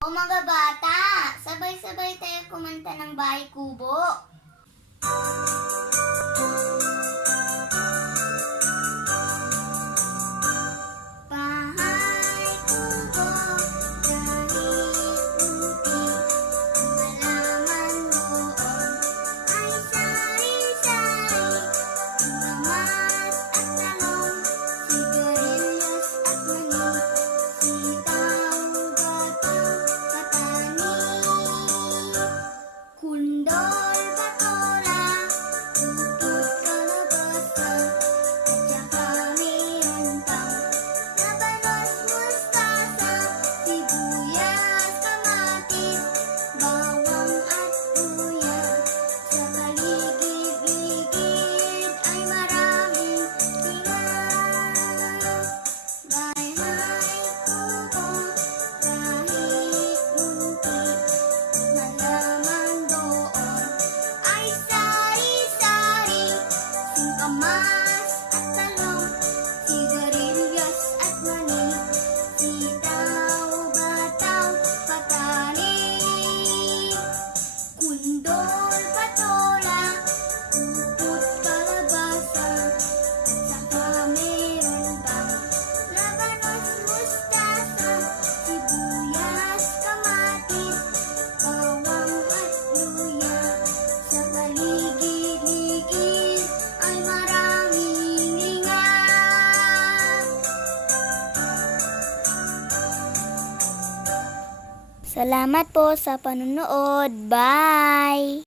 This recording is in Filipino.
O mga bata, sabay-sabay tayo kumanta ng Bahay Kubo. Bahay kubo, kahit munti, halaman doon ay sari-sari. Gamas at talong, sigarilyas at mani, sitaw, gatang, patani, kundol, patola, utot, kalabasa, at saka mayroon pang labanos, mustasa, sibuyas, kamatis, bawang at luya. Sa paligid-ligid ay maraming tinga. Bahay kubo, kahit munti, halaman doon ay sari-sari. Singkamas at talong, sigarilyas at mani, sitaw, bataw, patani, kundol, patola, upot, kalabasa, at saka mayroon pang labanos, mustasa, sibuyas, kamatis, bawang at luya. Sa paligid-ligid ay maraming linga. Salamat po sa panonood. Bye!